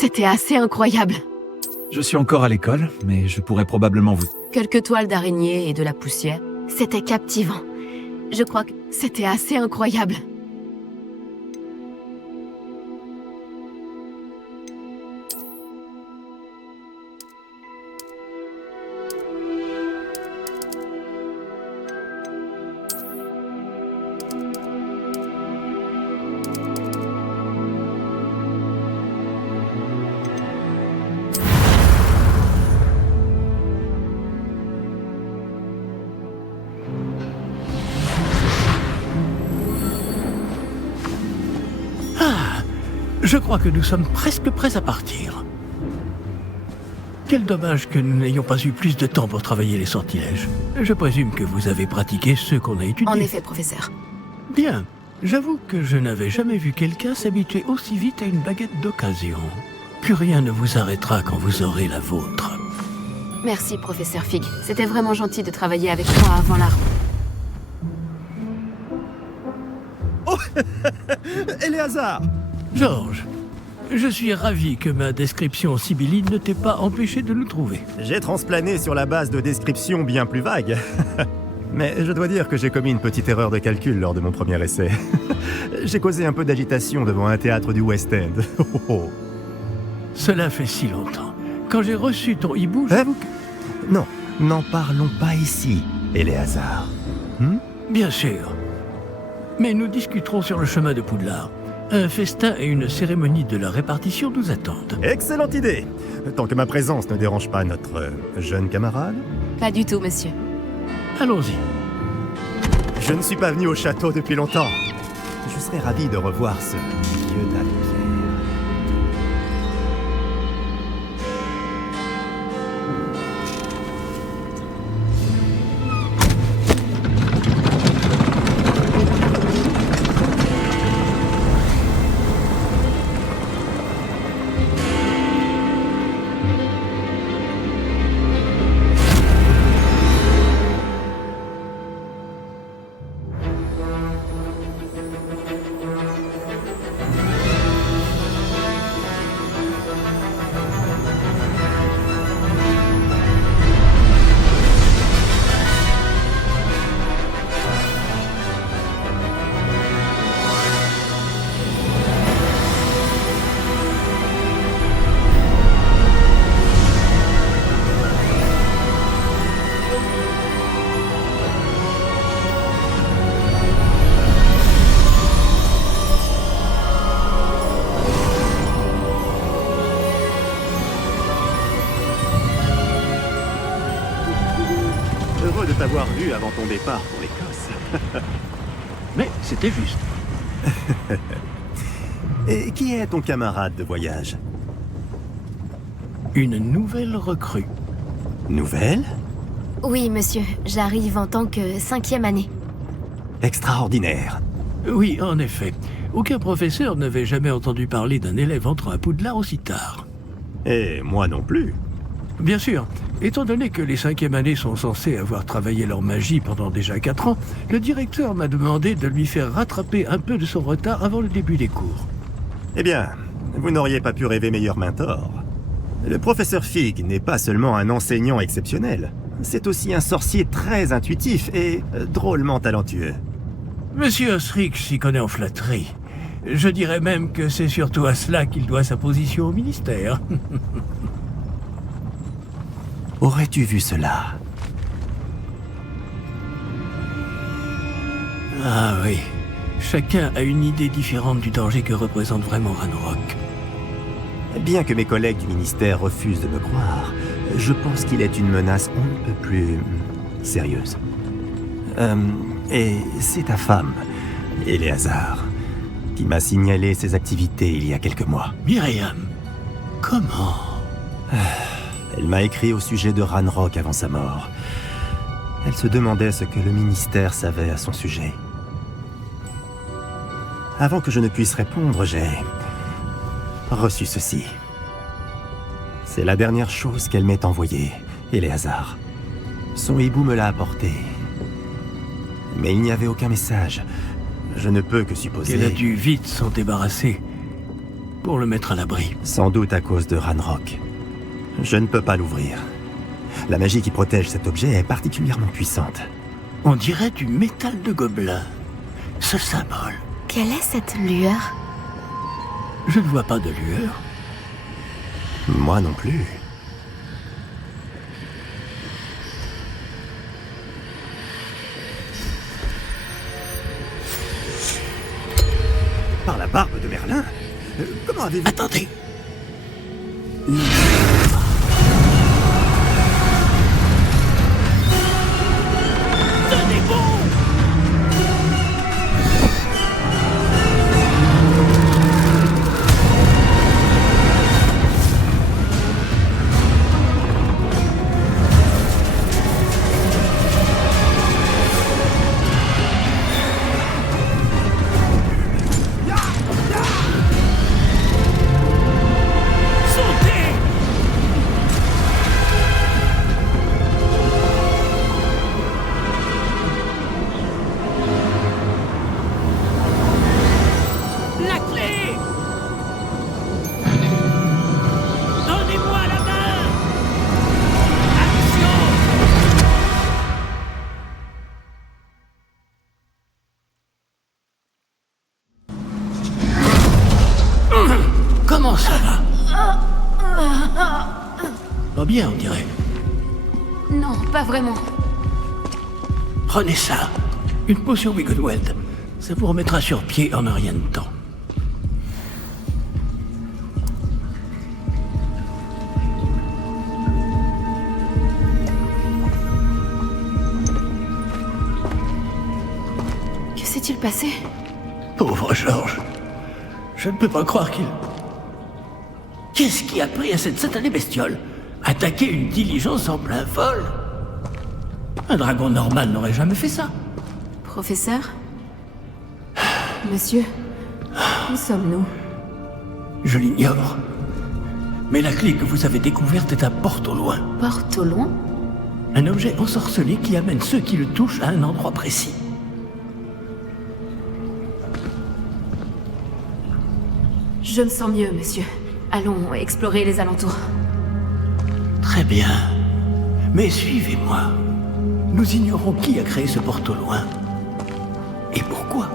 C'était assez incroyable. Je suis encore à l'école, mais je pourrais probablement vous... Quelques toiles d'araignée et de la poussière. C'était captivant. Je crois que c'était assez incroyable. Je crois que nous sommes presque prêts à partir. Quel dommage que nous n'ayons pas eu plus de temps pour travailler les sortilèges. Je présume que vous avez pratiqué ceux qu'on a étudiés. En effet, professeur. Bien. J'avoue que je n'avais jamais vu quelqu'un s'habituer aussi vite à une baguette d'occasion. Plus rien ne vous arrêtera quand vous aurez la vôtre. Merci, professeur Fig. C'était vraiment gentil de travailler avec toi avant l'arme. Oh Éléazar! Georges, je suis ravi que ma description sibylline ne t'ait pas empêché de nous trouver. J'ai transplané sur la base de descriptions bien plus vagues. Mais je dois dire que j'ai commis une petite erreur de calcul lors de mon premier essai. J'ai causé un peu d'agitation devant un théâtre du West End. Cela fait si longtemps. Quand j'ai reçu ton hibou, j'avoue que... Non, n'en parlons pas ici, Éléazar. Bien sûr. Mais nous discuterons sur le chemin de Poudlard. Un festin et une cérémonie de la répartition nous attendent. Excellente idée! Tant que ma présence ne dérange pas notre jeune camarade. Pas du tout, monsieur. Allons-y. Je ne suis pas venu au château depuis longtemps. Je serais ravi de revoir ce vieux tas de pierre. Heureux de t'avoir vu avant ton départ pour l'Écosse. Mais c'était juste. Et qui est ton camarade de voyage? Une nouvelle recrue. Nouvelle? Oui, monsieur. J'arrive en tant que 5e année. Extraordinaire. Oui, en effet. Aucun professeur n'avait jamais entendu parler d'un élève entrant à Poudlard aussi tard. Et moi non plus. Bien sûr. Étant donné que les 5e années sont censées avoir travaillé leur magie pendant déjà 4 ans, le directeur m'a demandé de lui faire rattraper un peu de son retard avant le début des cours. Eh bien, vous n'auriez pas pu rêver meilleur mentor. Le professeur Fig n'est pas seulement un enseignant exceptionnel, c'est aussi un sorcier très intuitif et drôlement talentueux. Monsieur Osric s'y connaît en flatterie. Je dirais même que c'est surtout à cela qu'il doit sa position au ministère. Aurais-tu vu cela? Ah oui. Chacun a une idée différente du danger que représente vraiment Ranrock. Bien que mes collègues du ministère refusent de me croire, je pense qu'il est une menace on ne peut plus sérieuse. Et c'est ta femme, Éléazar, qui m'a signalé ses activités il y a quelques mois. Myriam, comment? Elle m'a écrit au sujet de Ranrock avant sa mort. Elle se demandait ce que le ministère savait à son sujet. Avant que je ne puisse répondre, j'ai reçu ceci. C'est la dernière chose qu'elle m'ait envoyée, Éléazar. Son hibou me l'a apporté. Mais il n'y avait aucun message. Je ne peux que supposer... Qu'elle a dû vite s'en débarrasser. pour le mettre à l'abri. Sans doute à cause de Ranrock. Je ne peux pas l'ouvrir. La magie qui protège cet objet est particulièrement puissante. On dirait du métal de gobelin. Ce symbole. Quelle est cette lueur? Je ne vois pas de lueur. Moi non plus. Par la barbe de Merlin? Comment avez-vous... Attendez. Tenez bon! Comment ça va? Pas bien, on dirait. Non, pas vraiment. Prenez ça. Une potion Wiggleweld. Ça vous remettra sur pied en un rien de temps. Que s'est-il passé? Pauvre Georges. Je ne peux pas croire qu'il... Qu'est-ce qui a pris à cette satanée bestiole? Attaquer une diligence en plein vol? Un dragon normal n'aurait jamais fait ça. Professeur? Monsieur? Où sommes-nous? Je l'ignore. Mais la clé que vous avez découverte est à porte au loin. Porte au loin? Un objet ensorcelé qui amène ceux qui le touchent à un endroit précis. Je me sens mieux, monsieur. Allons explorer les alentours. Très bien. Mais suivez-moi. Nous ignorons qui a créé ce porte au loin. Et pourquoi?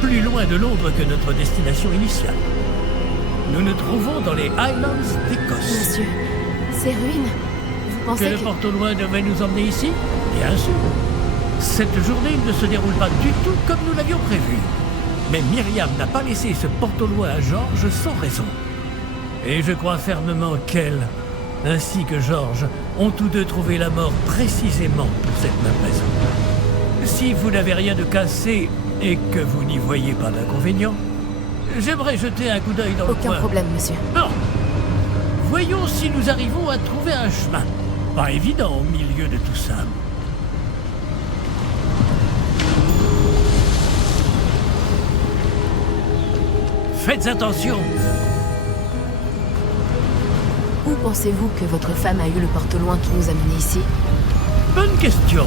Plus loin de Londres que notre destination initiale. Nous nous trouvons dans les Highlands d'Écosse. Monsieur, ces ruines, vous pensez que le porte au loin devait nous emmener ici? Bien sûr. Cette journée ne se déroule pas du tout comme nous l'avions prévu. Mais Myriam n'a pas laissé ce porte au loin à Georges sans raison. Et je crois fermement qu'elle, ainsi que Georges, ont tous deux trouvé la mort précisément pour cette même raison. Si vous n'avez rien de cassé et que vous n'y voyez pas d'inconvénient, j'aimerais jeter un coup d'œil dans le coin. Aucun problème, monsieur. Bon. Voyons si nous arrivons à trouver un chemin. Pas évident au milieu de tout ça. Faites attention. Où pensez-vous que votre femme a eu le porte-au-loin qui nous a menés ici? Bonne question.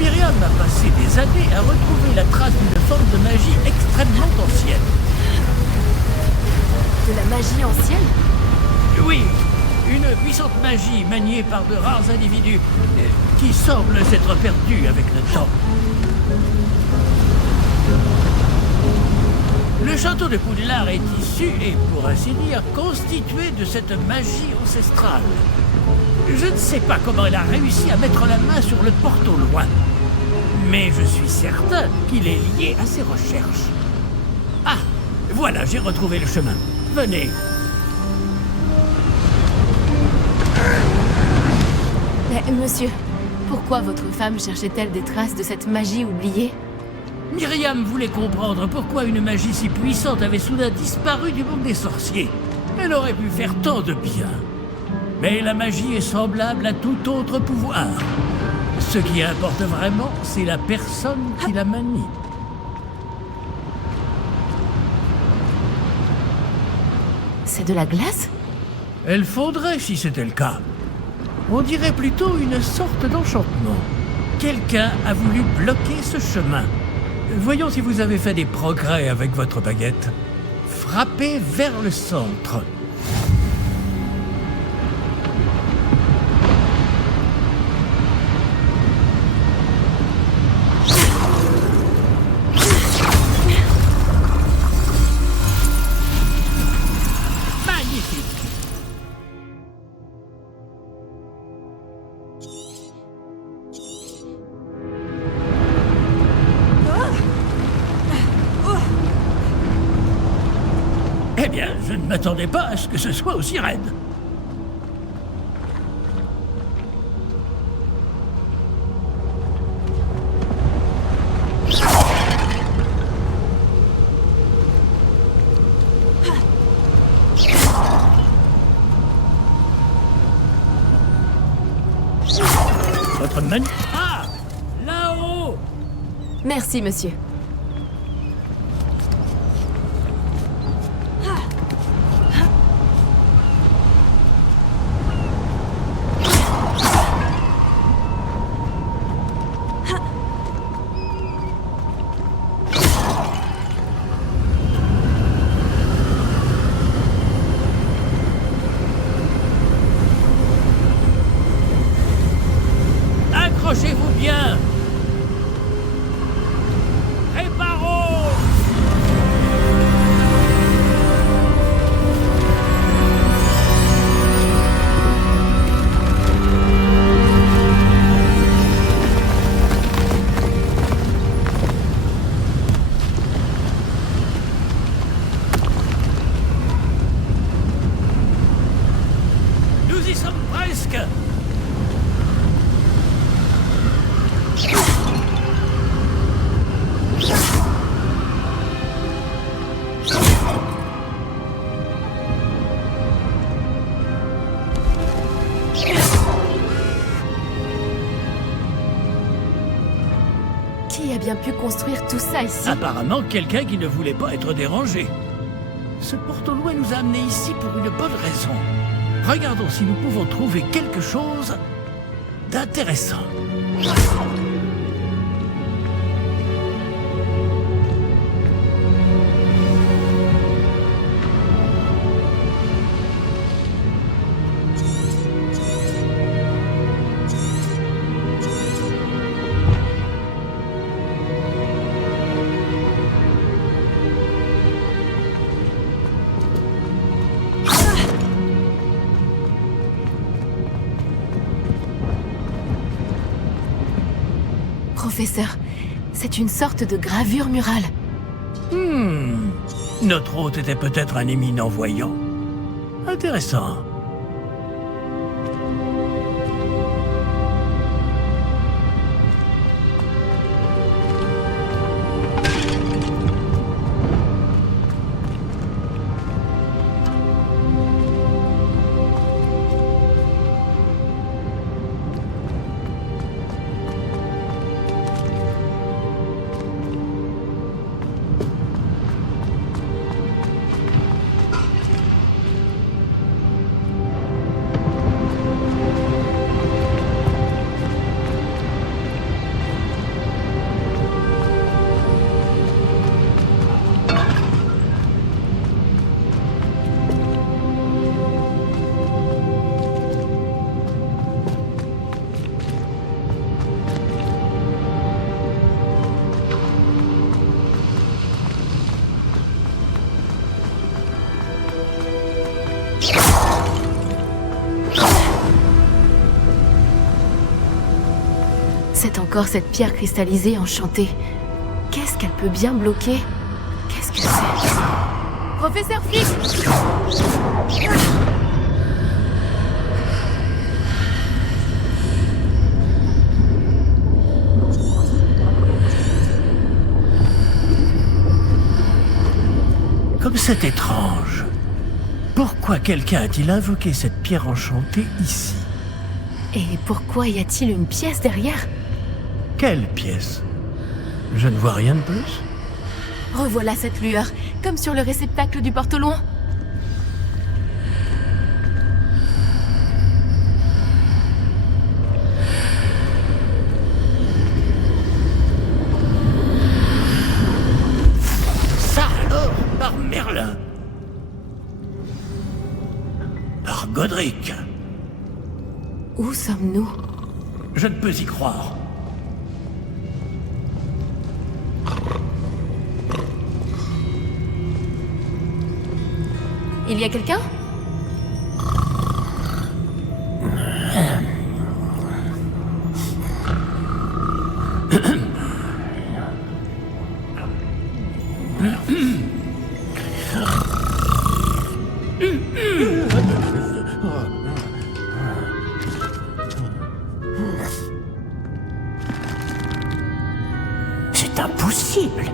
Myriam a passé des années à retrouver la trace d'une forme de magie extrêmement ancienne. De la magie ancienne? Oui, une puissante magie maniée par de rares individus qui semble s'être perdue avec le temps. Le château de Poudlard est issu et, pour ainsi dire, constitué de cette magie ancestrale. Je ne sais pas comment elle a réussi à mettre la main sur le porte au loin. Mais je suis certain qu'il est lié à ses recherches. Ah, voilà, j'ai retrouvé le chemin. Venez. Mais, monsieur, pourquoi votre femme cherchait-elle des traces de cette magie oubliée? Myriam voulait comprendre pourquoi une magie si puissante avait soudain disparu du monde des sorciers. Elle aurait pu faire tant de bien. Mais la magie est semblable à tout autre pouvoir. Ce qui importe vraiment, c'est la personne qui la manie. C'est de la glace? Elle fondrait si c'était le cas. On dirait plutôt une sorte d'enchantement. Quelqu'un a voulu bloquer ce chemin. Voyons si vous avez fait des progrès avec votre baguette. Frappez vers le centre. Magnifique. Eh bien, je ne m'attendais pas à ce que ce soit aussi raide. Votre manu... Ah! Là-haut! Merci, monsieur. Accrochez-vous bien! Réparons! Nous y sommes presque! Qui a bien pu construire tout ça ici? Apparemment, quelqu'un qui ne voulait pas être dérangé. Ce porte-loin nous a amenés ici pour une bonne raison. Regardons si nous pouvons trouver quelque chose d'intéressant. Professeur, c'est une sorte de gravure murale. Notre hôte était peut-être un éminent voyant. Intéressant. C'est encore cette pierre cristallisée enchantée. Qu'est-ce qu'elle peut bien bloquer? Qu'est-ce que c'est? Professeur Flick! Comme c'est étrange. Pourquoi quelqu'un a-t-il invoqué cette pierre enchantée ici? Et pourquoi y a-t-il une pièce derrière? Quelle pièce? Je ne vois rien de plus. Revoilà cette lueur, comme sur le réceptacle du porte au loin. Ça alors, par Merlin. Par Godric. Où sommes-nous? Je ne peux y croire. Il y a quelqu'un? C'est impossible.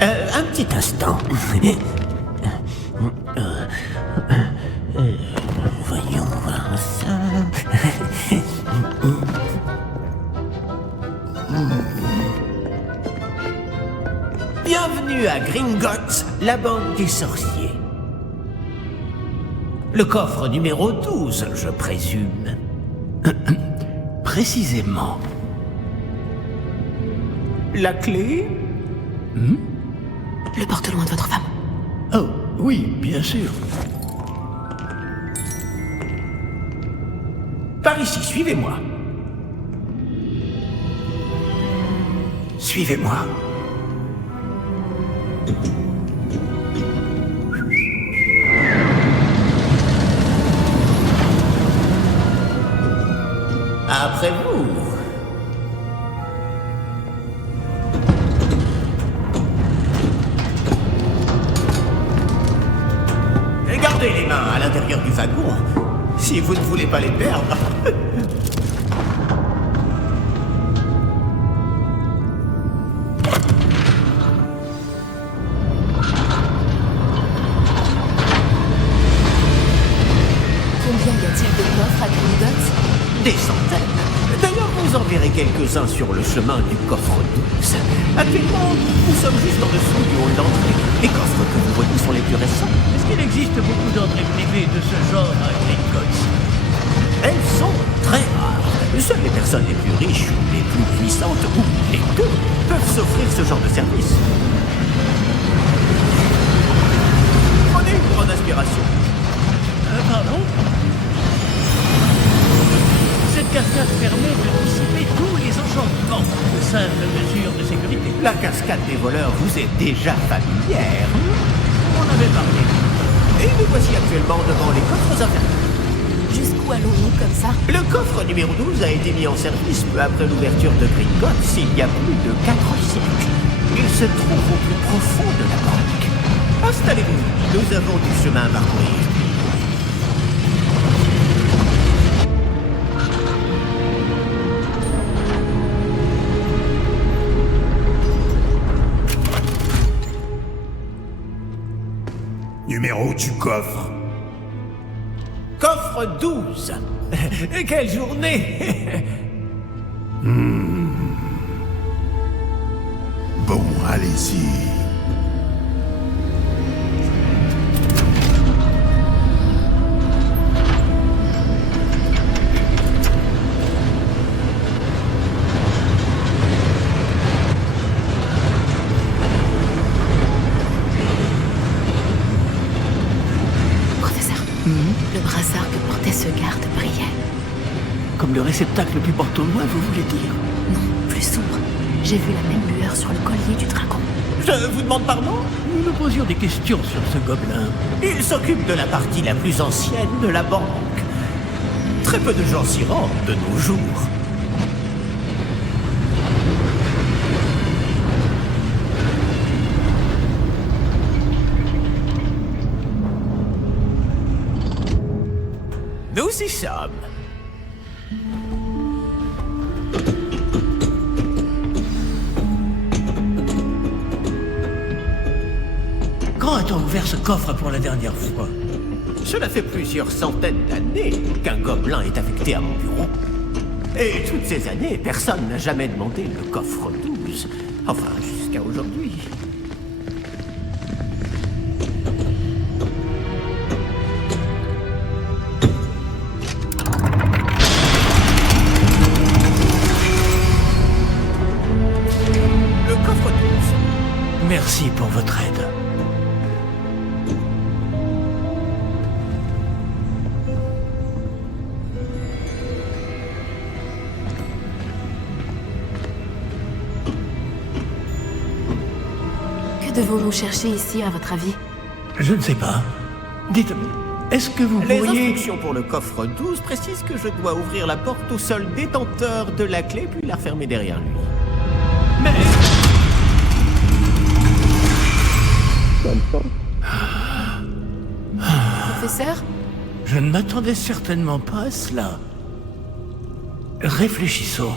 Un petit instant. Voyons voir ça. Bienvenue à Gringotts, la banque des sorciers. Le coffre numéro 12, je présume. Précisément. La clé? Le porte au loin de votre femme. Oh, oui, bien sûr. Par ici, suivez-moi. Suivez-moi. Après vous. Gardez les mains à l'intérieur du wagon, si vous ne voulez pas les perdre. Combien y a-t-il de coffres à Gringotts? Des centaines. D'ailleurs, vous en verrez quelques-uns sur le chemin du coffre 12. Actuellement, nous sommes juste en dessous du hall d'entrée. Les coffres que vous voyez sont les plus récents. Est-ce qu'il existe beaucoup d'entrées privées de ce genre à Gringotts? Elles sont très rares. Seules les personnes les plus riches ou les plus puissantes, ou les deux, peuvent s'offrir ce genre de service. Prenez une grande inspiration. Pardon? Cette cascade permet de dissiper tous les enchantements. De simples mesures de sécurité. La cascade des voleurs vous est déjà familière. On avait parlé. Et nous voici actuellement devant les coffres infernaux. Jusqu'où allons-nous comme ça? Le coffre numéro 12 a été mis en service peu après l'ouverture de Gringotts il y a plus de 4 siècles. Il se trouve au plus profond de la banque. Installez-vous, nous avons du chemin à parcourir. Numéro du coffre. Coffre 12. Quelle journée. Bon, allez-y. Professeur, le brassard que portait ce garde brillait. Comme le réceptacle du porte au loin, vous voulez dire? Non, plus sombre. J'ai vu la même lueur sur le collier du dragon. Je vous demande pardon? Nous nous posions des questions sur ce gobelin. Il s'occupe de la partie la plus ancienne de la banque. Très peu de gens s'y rendent de nos jours. Nous y sommes. Quand a-t-on ouvert ce coffre pour la dernière fois? Cela fait plusieurs centaines d'années qu'un gobelin est affecté à mon bureau. Et toutes ces années, personne n'a jamais demandé le coffre 12. Enfin, jusqu'à aujourd'hui. Le coffre 12. Merci pour votre aide. Que devons-nous chercher ici, à votre avis? Je ne sais pas. Dites, est-ce que vous Les pourriez... instructions pour le coffre 12 précisent que je dois ouvrir la porte au seul détenteur de la clé puis la refermer derrière lui. Mais... Professeur? Je ne m'attendais certainement pas à cela. Réfléchissons.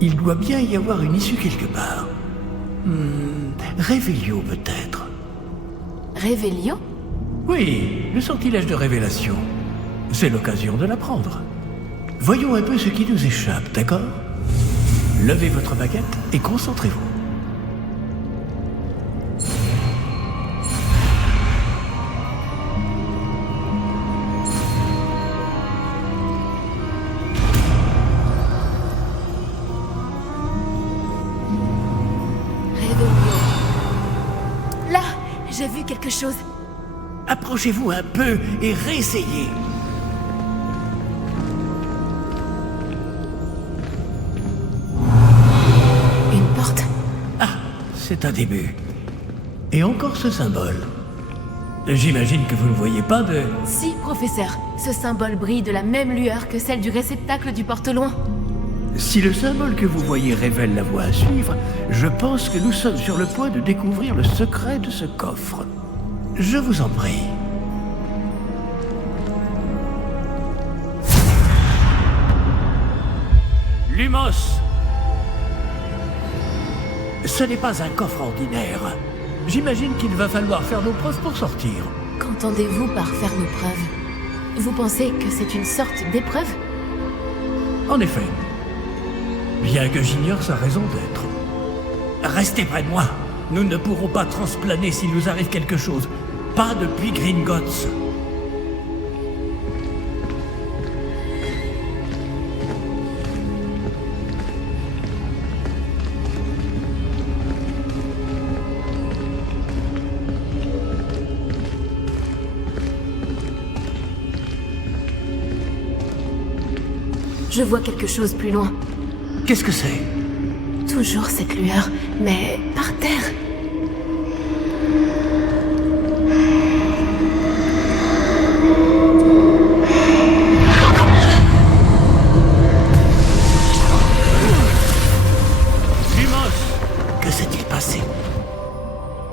Il doit bien y avoir une issue quelque part. Révélio peut-être. Révélio? Oui, le sortilège de révélation. C'est l'occasion de l'apprendre. Voyons un peu ce qui nous échappe, d'accord? Levez votre baguette et concentrez-vous. Révélio. Là, j'ai vu quelque chose. Approchez-vous un peu et réessayez. Une porte. Ah, c'est un début. Et encore ce symbole. J'imagine que vous ne voyez pas de... Si, professeur. Ce symbole brille de la même lueur que celle du réceptacle du porte-loin. Si le symbole que vous voyez révèle la voie à suivre, je pense que nous sommes sur le point de découvrir le secret de ce coffre. Je vous en prie. Lumos! Ce n'est pas un coffre ordinaire. J'imagine qu'il va falloir faire nos preuves pour sortir. Qu'entendez-vous par faire nos preuves? Vous pensez que c'est une sorte d'épreuve? En effet. Bien que j'ignore sa raison d'être. Restez près de moi. Nous ne pourrons pas transplaner s'il nous arrive quelque chose. Pas depuis Gringotts. Je vois quelque chose plus loin. Qu'est-ce que c'est? Toujours cette lueur, mais par terre. Lumos! Que s'est-il passé?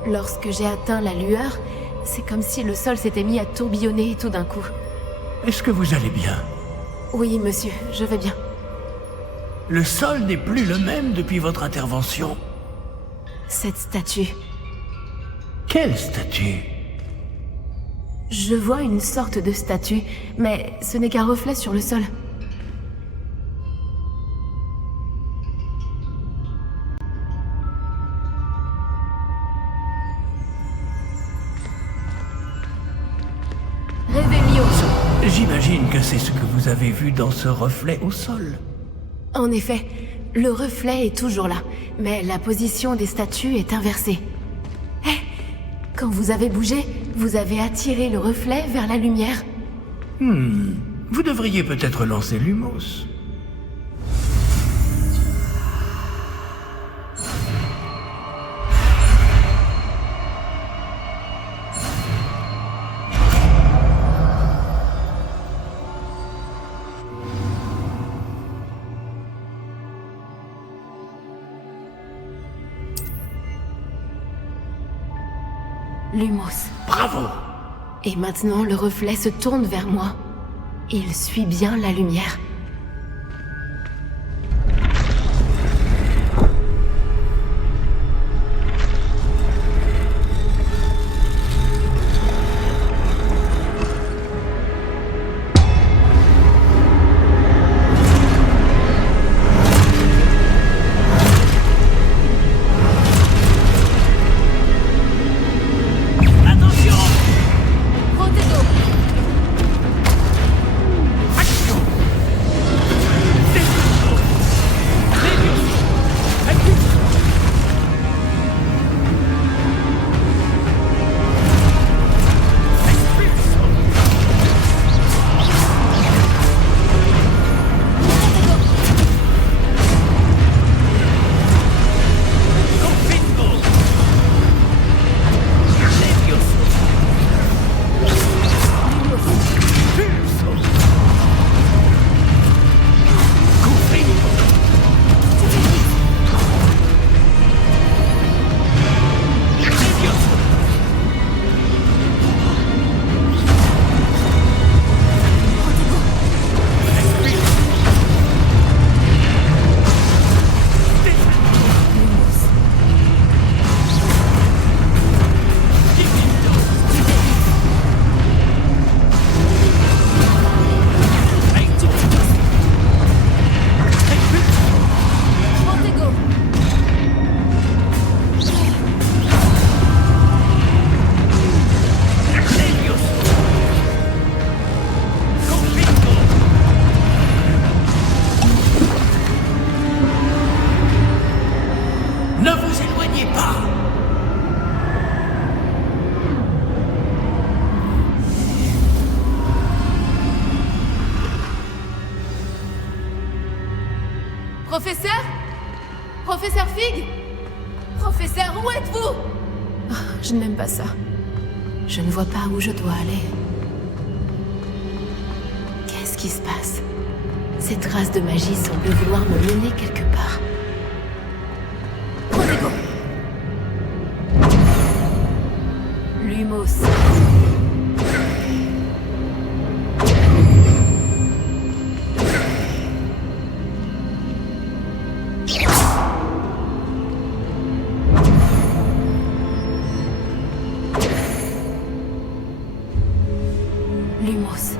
Lorsque j'ai atteint la lueur, c'est comme si le sol s'était mis à tourbillonner tout d'un coup. Est-ce que vous allez bien? Oui, monsieur, je vais bien. Le sol n'est plus le même depuis votre intervention. Cette statue. Quelle statue? Je vois une sorte de statue, mais ce n'est qu'un reflet sur le sol. Révélio. J'imagine que c'est ce que vous avez vu dans ce reflet au sol. En effet, le reflet est toujours là, mais la position des statues est inversée. Hé! Quand vous avez bougé, vous avez attiré le reflet vers la lumière. Vous devriez peut-être lancer Lumos. Lumos. Bravo! Et maintenant, le reflet se tourne vers moi. Il suit bien la lumière. Professeur? Professeur Fig? Professeur, où êtes-vous? Oh, je n'aime pas ça. Je ne vois pas où je dois aller. Qu'est-ce qui se passe? Ces traces de magie semblent vouloir me mener quelque part. Protego! Lumos. Lumos.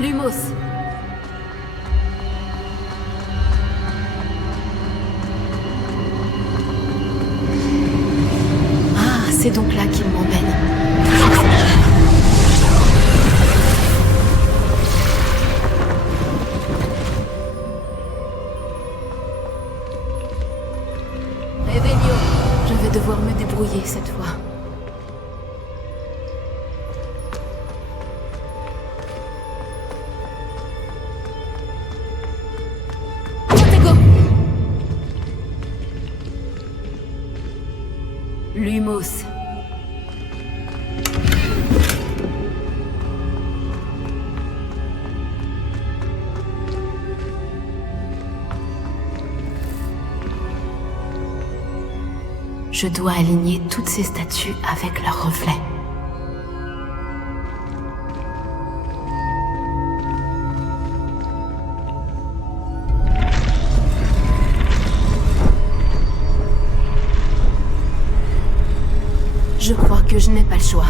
Lumos. Ah, c'est donc là qu'il m'emmène. Réveillon. Je vais devoir me débrouiller cette fois. Lumos. Je dois aligner toutes ces statues avec leurs reflets. Je crois que je n'ai pas le choix.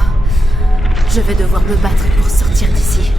Je vais devoir me battre pour sortir d'ici.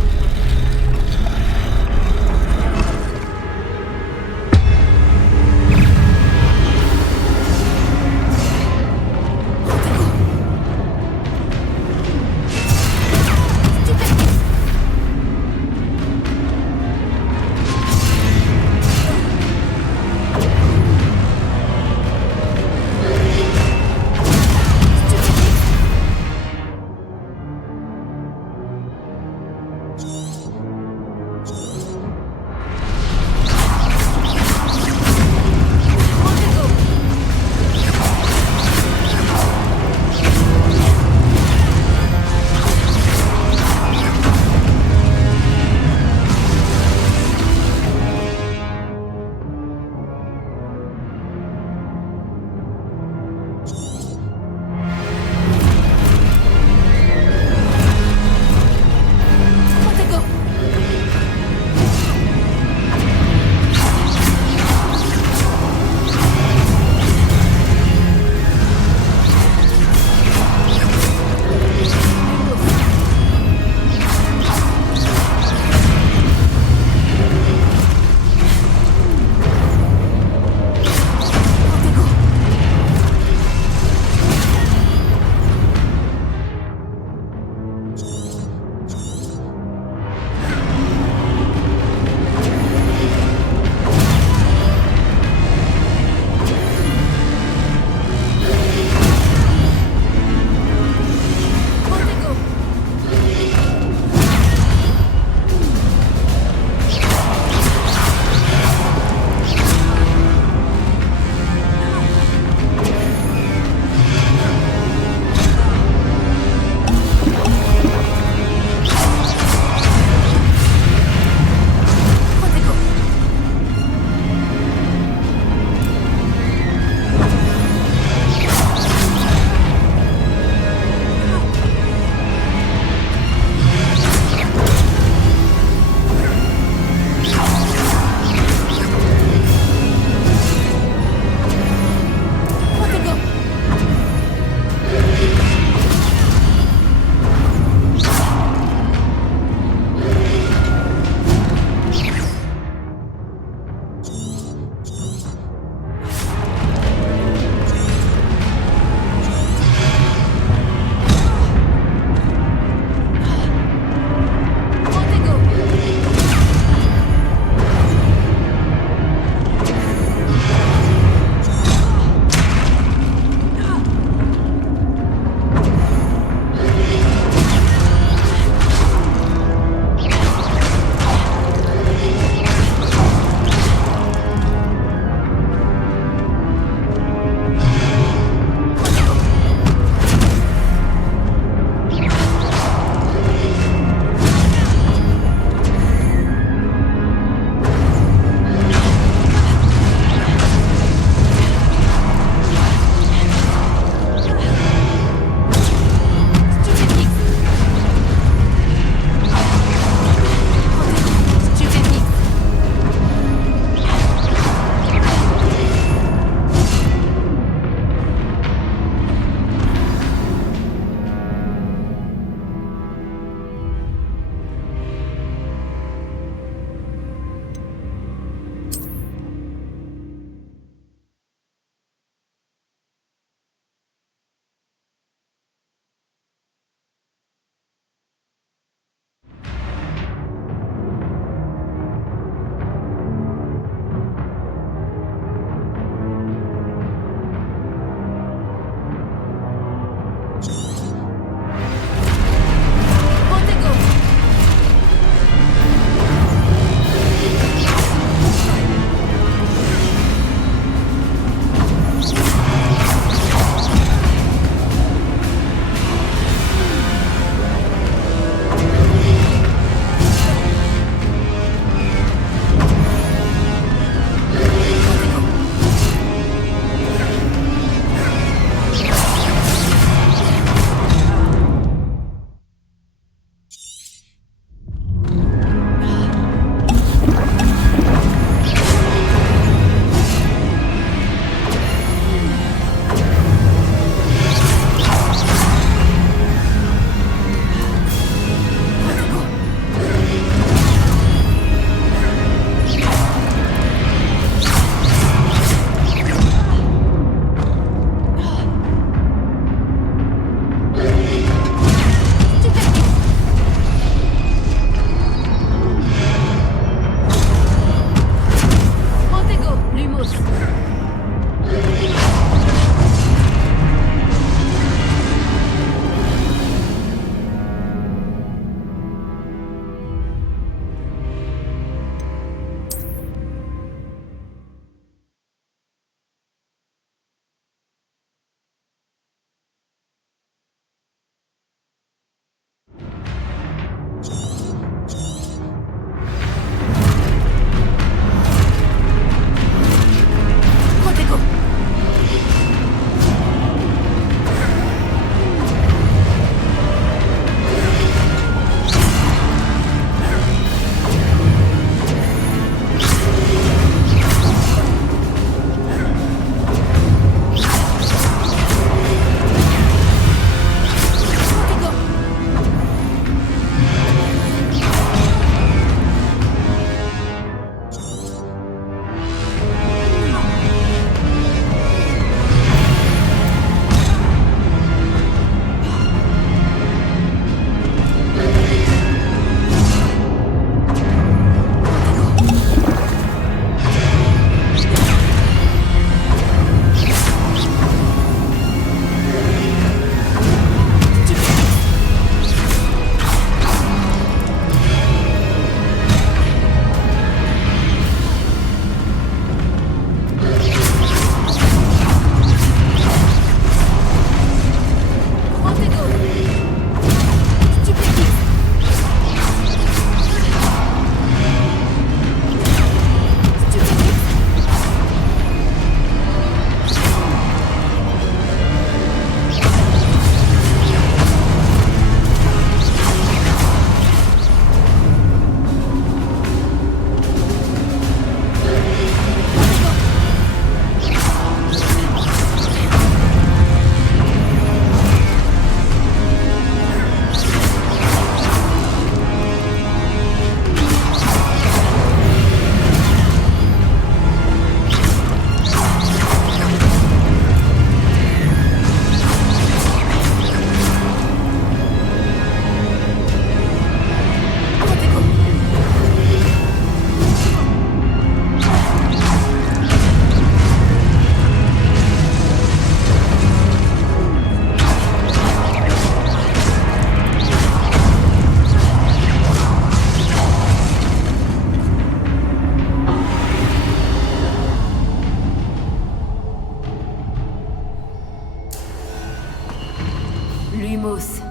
Lumos.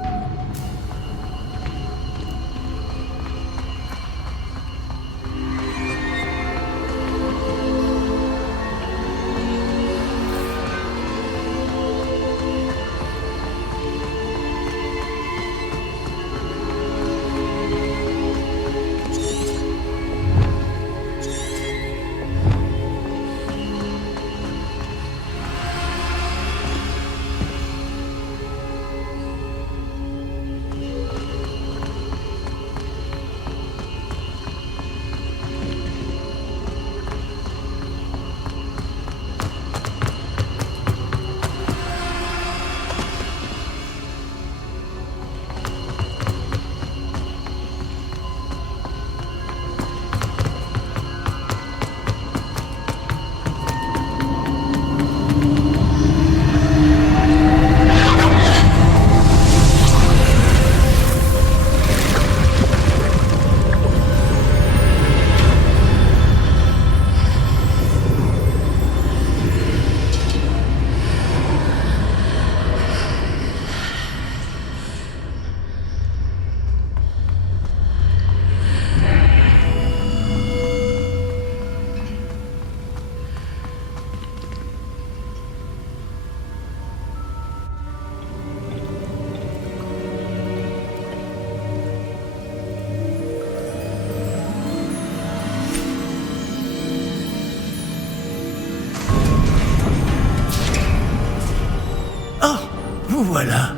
Vous voilà.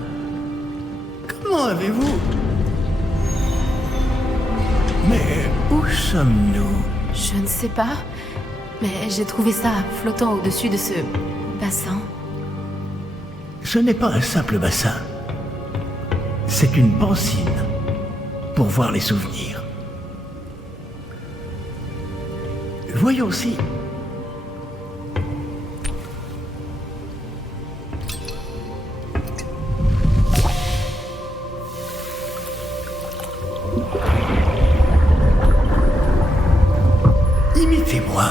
Comment avez-vous... Mais où sommes-nous? Je ne sais pas, mais j'ai trouvé ça flottant au-dessus de ce bassin. Ce n'est pas un simple bassin. C'est une pancine pour voir les souvenirs. Voyons aussi. Imitez-moi.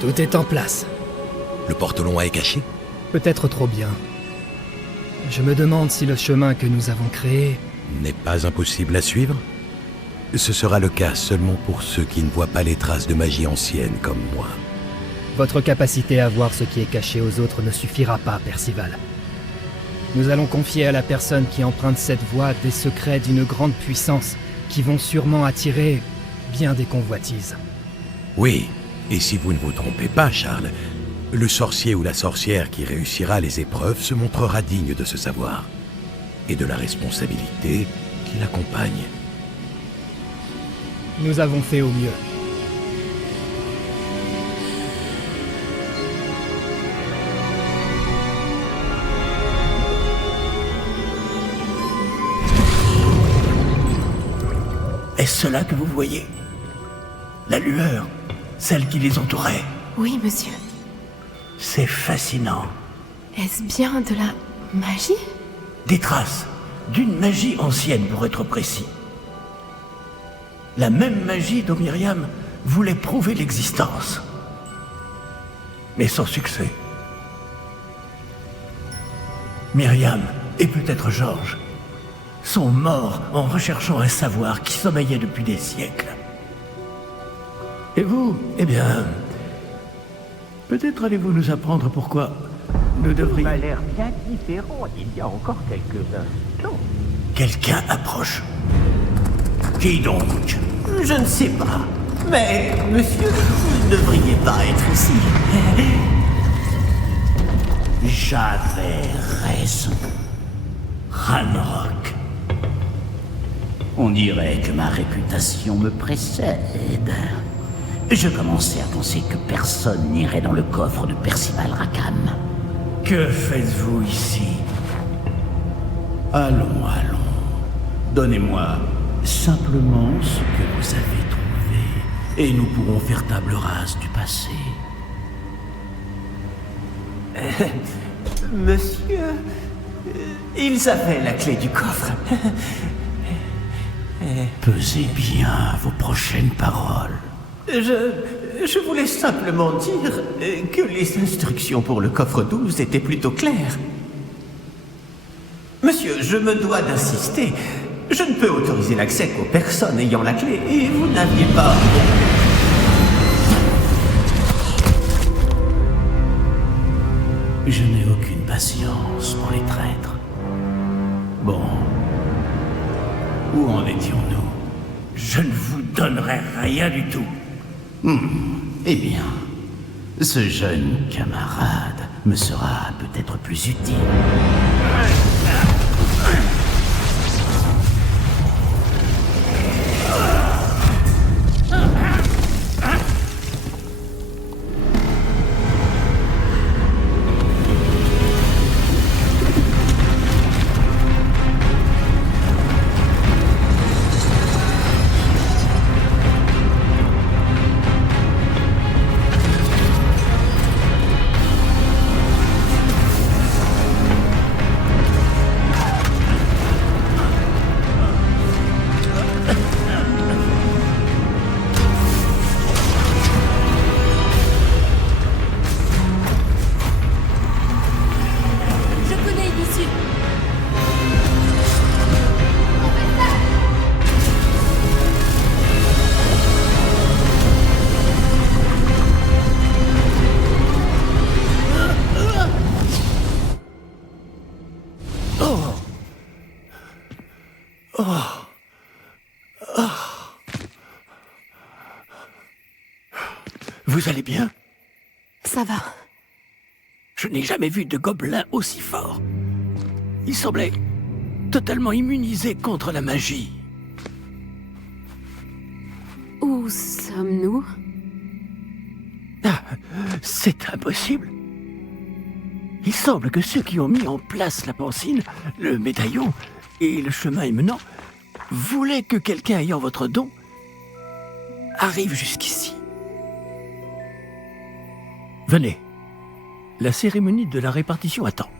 Tout est en place. Le porte-long est caché? Peut-être trop bien. Je me demande si le chemin que nous avons créé... N'est pas impossible à suivre? Ce sera le cas seulement pour ceux qui ne voient pas les traces de magie ancienne comme moi. Votre capacité à voir ce qui est caché aux autres ne suffira pas, Percival. Nous allons confier à la personne qui emprunte cette voie des secrets d'une grande puissance qui vont sûrement attirer bien des convoitises. Oui, et si vous ne vous trompez pas, Charles, le sorcier ou la sorcière qui réussira les épreuves se montrera digne de ce savoir et de la responsabilité qui l'accompagne. Nous avons fait au mieux. Est-ce cela que vous voyez? La lueur, celle qui les entourait. Oui, monsieur. C'est fascinant. Est-ce bien de la magie? Des traces d'une magie ancienne, pour être précis. La même magie dont Myriam voulait prouver l'existence. Mais sans succès. Myriam, et peut-être Georges, sont morts en recherchant un savoir qui sommeillait depuis des siècles. Et vous, eh bien... peut-être allez-vous nous apprendre pourquoi nous devrions... Ça a l'air bien différent il y a encore quelques instants. Quelqu'un approche. Qui donc? Je ne sais pas. Mais, monsieur, vous ne devriez pas être ici. J'avais raison. Ranrock. On dirait que ma réputation me précède. Je commençais à penser que personne n'irait dans le coffre de Percival Rackham. Que faites-vous ici? Allons, allons. Donnez-moi simplement ce que vous avez trouvé, et nous pourrons faire table rase du passé. Monsieur, ils avaient la clé du coffre. Pesez bien vos prochaines paroles. Je voulais simplement dire que les instructions pour le coffre 12 étaient plutôt claires. Monsieur, je me dois d'insister. Je ne peux autoriser l'accès qu'aux personnes ayant la clé, et vous n'aviez pas... Je n'ai aucune patience pour les traîtres. Bon. Où en étions-nous? Je ne vous donnerai rien du tout. Eh bien, ce jeune camarade me sera peut-être plus utile. Vous allez bien? Ça va. Je n'ai jamais vu de gobelin aussi fort. Il semblait totalement immunisé contre la magie. Où sommes-nous? Ah, c'est impossible. Il semble que ceux qui ont mis en place la pancine, le médaillon et le chemin émenant voulaient que quelqu'un ayant votre don arrive jusqu'ici. Venez. La cérémonie de la répartition attend.